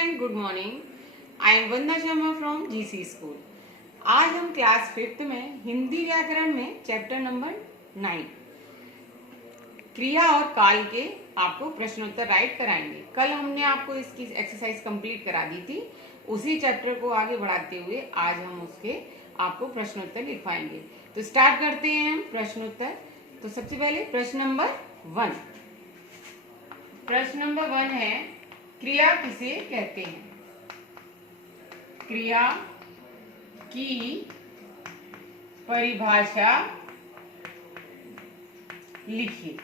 Student, good morning. I am Vandana Sharma from GC school. आज हम class 5th में हिंदी व्याकरण में चैप्टर नंबर 9 क्रिया और काल के आपको प्रश्नोत्तर राइट कराएंगे। कल हमने आपको इसकी एक्सरसाइज कंप्लीट करा दी थी। उसी चैप्टर को आगे बढ़ाते हुए आज हम उसके आपको प्रश्नोत्तर लिखवाएंगे। तो स्टार्ट करते हैं हम प्रश्नोत्तर। तो सबसे पहले प्रश्न नंबर 1। प्रश्न नंबर 1 है, क्रिया किसे कहते हैं? क्रिया की परिभाषा लिखिए।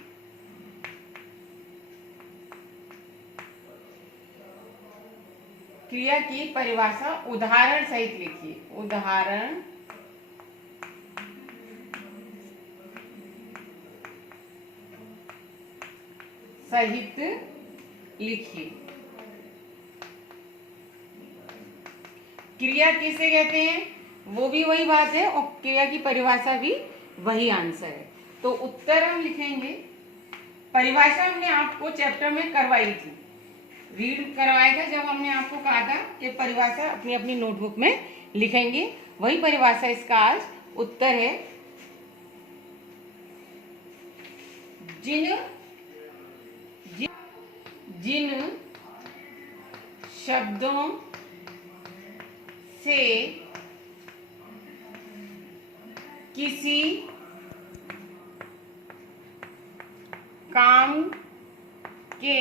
क्रिया की परिभाषा उदाहरण सहित लिखिए। उदाहरण सहित लिखिए। क्रिया किसे कहते हैं, वो भी वही बात है और क्रिया की परिभाषा भी वही आंसर है। तो उत्तर हम लिखेंगे। परिभाषा हमने आपको चैप्टर में करवाई थी, रीड करवाया था जब हमने आपको कहा था कि परिभाषा अपनी अपनी नोटबुक में लिखेंगे। वही परिभाषा इसका आज उत्तर है। जिन शब्दों से किसी काम के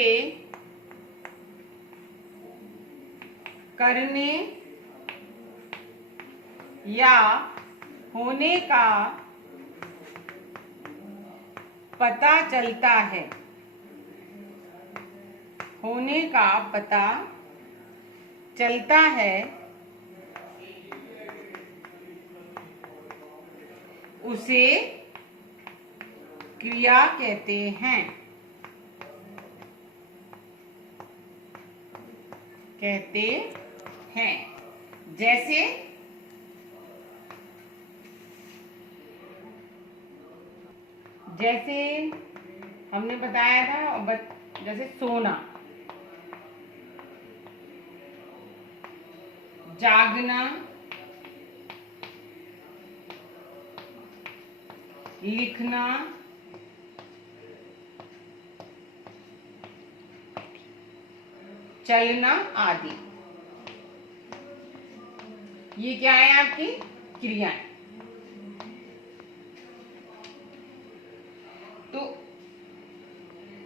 करने या होने का पता चलता है, होने का पता चलता है, उसे क्रिया कहते हैं। जैसे हमने बताया था, जैसे सोना, जागना, लिखना, चलना आदि, ये क्या है आपकी क्रियाएं। तो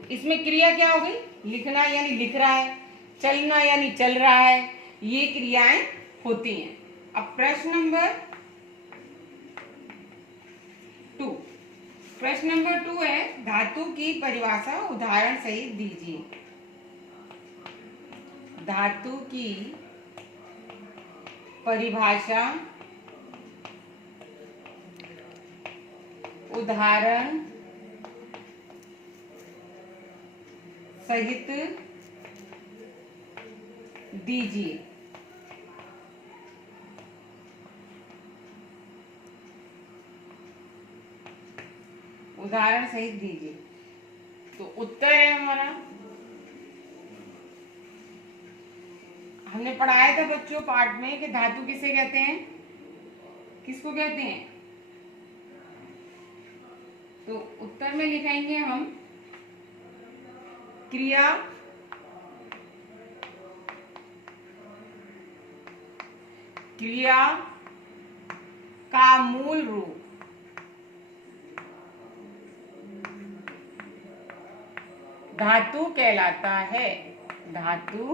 इसमें क्रिया क्या हो गई? लिखना यानी लिख रहा है, चलना यानी चल रहा है, ये क्रियाएं होती हैं। अब प्रश्न नंबर 2। प्रश्न नंबर 2 है, धातु की परिभाषा उदाहरण सहित दीजिए। धातु की परिभाषा उदाहरण सहित दीजिए। उदाहरण सहित दीजिए। तो उत्तर है हमारा, हमने पढ़ाया था बच्चों पाठ में कि धातु किसे कहते हैं, किसको कहते हैं। तो उत्तर में लिखेंगे हम, क्रिया का मूल रूप धातु कहलाता है। धातु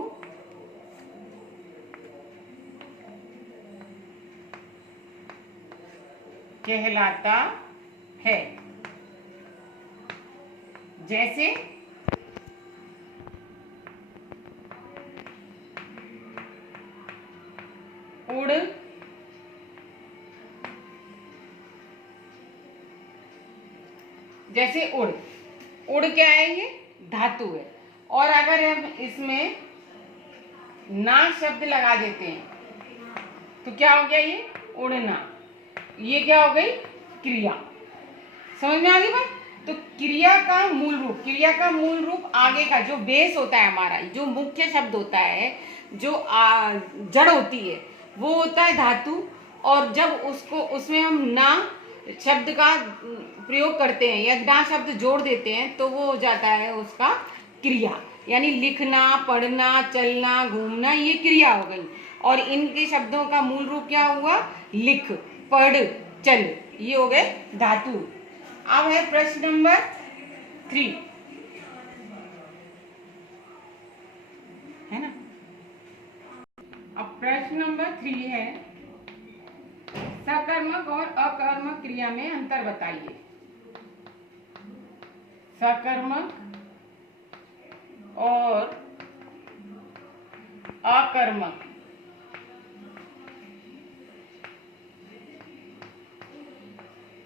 कहलाता है। जैसे उड़, जैसे उड़, उड़ क्या है? ये धातु है। और अगर हम इसमें ना शब्द लगा देते हैं तो क्या हो गया? ये उड़ना। ये क्या हो गई? क्रिया। समझ में आ गई बात? तो क्रिया का मूल रूप आगे का जो बेस होता है हमारा, जो मुख्य शब्द होता है, जो जड़ होती है, वो होता है धातु। और जब उसको उसमें हम ना शब्द का प्रयोग करते हैं या ना शब्द जोड़ देते हैं तो वो हो जाता है उसका क्रिया। यानी लिखना, पढ़ना, चलना, घूमना, ये क्रिया हो गई। और इनके शब्दों का मूल रूप क्या हुआ? लिख, पढ़, चल, ये हो गए धातु। अब है प्रश्न नंबर 3, है ना। अब प्रश्न नंबर 3 है, सकर्मक और अकर्मक क्रिया में अंतर बताइए। सकर्मक और अकर्मक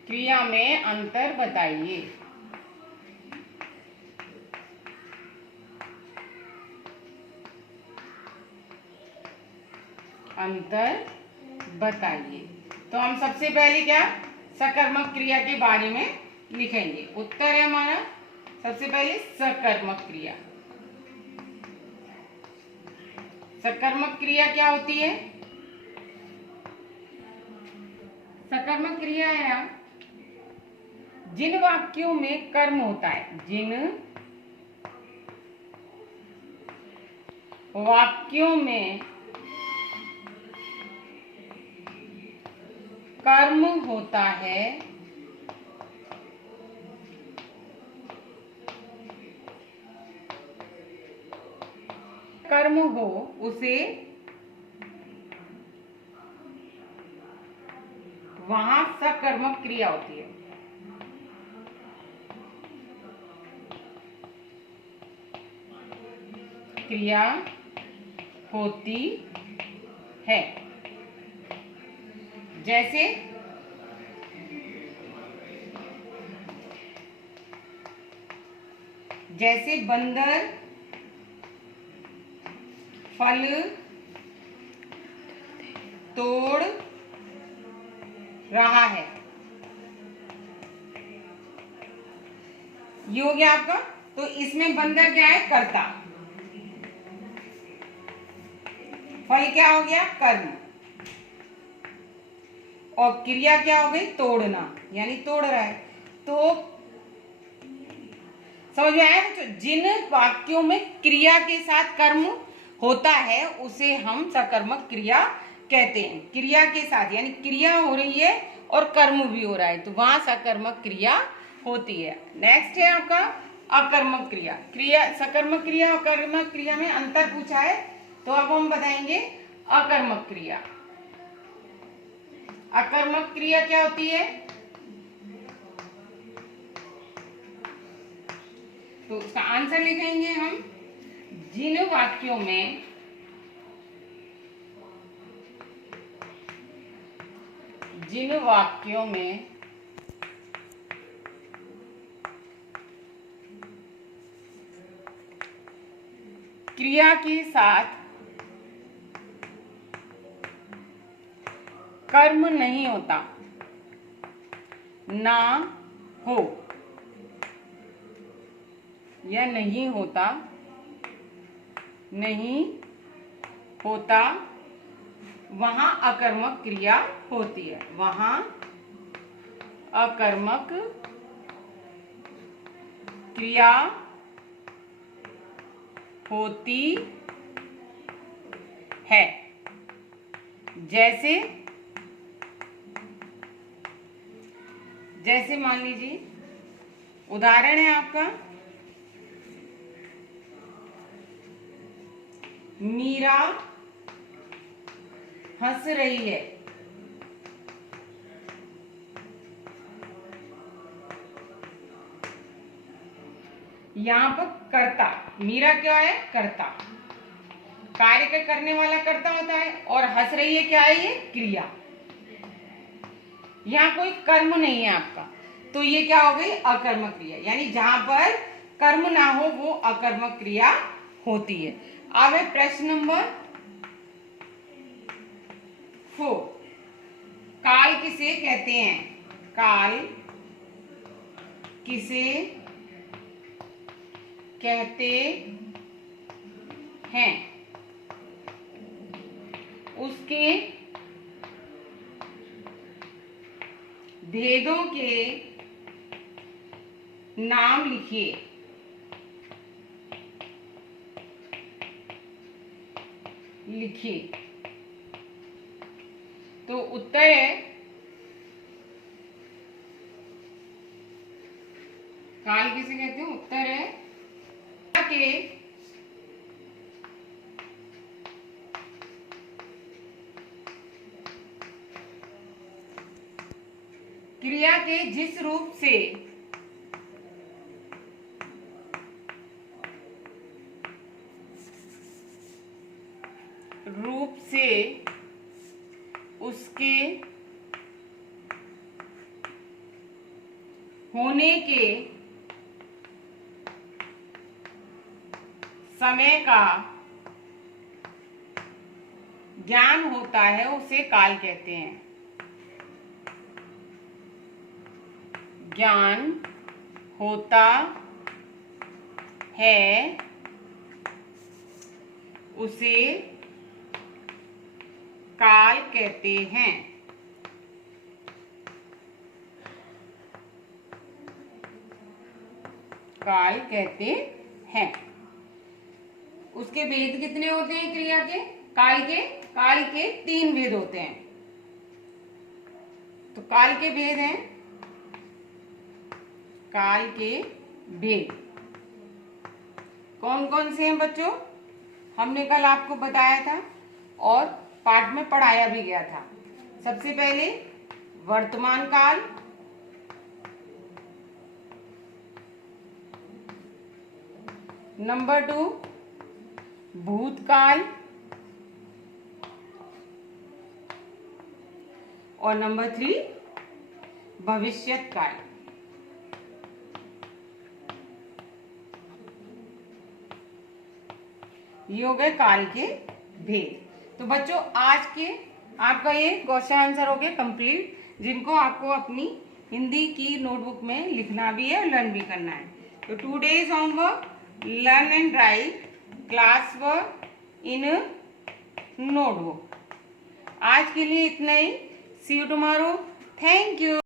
क्रिया में अंतर बताइए। अंतर बताइए। तो हम सबसे पहले क्या सकर्मक क्रिया के बारे में लिखेंगे। उत्तर है हमारा सबसे पहले सकर्मक क्रिया। सकर्मक क्रिया क्या होती है? सकर्मक क्रिया है जिन वाक्यों में कर्म होता है, जिन वाक्यों में कर्म होता है, कर्म हो उसे वहां सकर्मक क्रिया होती है। क्रिया होती है। जैसे जैसे बंदर फल तोड़ रहा है, ये हो गया आपका। तो इसमें बंदर क्या है? कर्ता। फल क्या हो गया? कर्म। और क्रिया क्या हो गई? तोड़ना, यानी तोड़ रहा है। तो समझ में आया? तो जिन वाक्यों में क्रिया के साथ कर्म होता है उसे हम सकर्मक क्रिया कहते हैं। क्रिया के साथ यानी क्रिया हो रही है और कर्म भी हो रहा है, तो वहां सकर्मक क्रिया होती है। नेक्स्ट है आपका अकर्मक क्रिया। सकर्मक क्रिया और कर्मक क्रिया में अंतर पूछा है, तो अब हम बताएंगे अकर्मक क्रिया। अकर्मक क्रिया क्या होती है? तो उसका आंसर लिखेंगे हम, जिन वाक्यों में क्रिया के साथ कर्म नहीं होता, ना हो या नहीं होता, वहां अकर्मक क्रिया होती है। वहां अकर्मक क्रिया होती है। जैसे मान लीजिए उदाहरण है आपका, मीरा हंस रही है। यहाँ पर कर्ता, मीरा क्या है? कर्ता। कार्य करने वाला कर्ता होता है, और हंस रही है क्या है? ये क्रिया। यहाँ कोई कर्म नहीं है आपका, तो ये क्या हो गई? अकर्मक क्रिया। यानी जहां पर कर्म ना हो वो अकर्मक क्रिया होती है। अब है प्रश्न नंबर 4, काल किसे कहते हैं? काल किसे कहते हैं, उसके भेदों के नाम लिखिए। तो उत्तर है काल किसे कहते हैं? उत्तर है क्रिया के जिस रूप से उसके होने के समय का ज्ञान होता है उसे काल कहते हैं। ज्ञान होता है उसे काल कहते हैं। काल कहते हैं। उसके भेद कितने होते हैं क्रिया के? काल के 3 भेद होते हैं। तो काल के भेद हैं, काल के भेद कौन कौन से हैं बच्चों? हमने कल आपको बताया था और पाठ में पढ़ाया भी गया था। सबसे पहले वर्तमान काल, नंबर 2 भूतकाल और नंबर 3 भविष्यत काल। ये हो गए काल के भेद। तो बच्चों आज के आपका ये क्वेश्चन आंसर हो गया कंप्लीट, जिनको आपको अपनी हिंदी की नोटबुक में लिखना भी है और लर्न भी करना है। तो 2 days homework, learn and right class work in notebook. आज के लिए इतना ही। सी यू टुमारो। Thank you.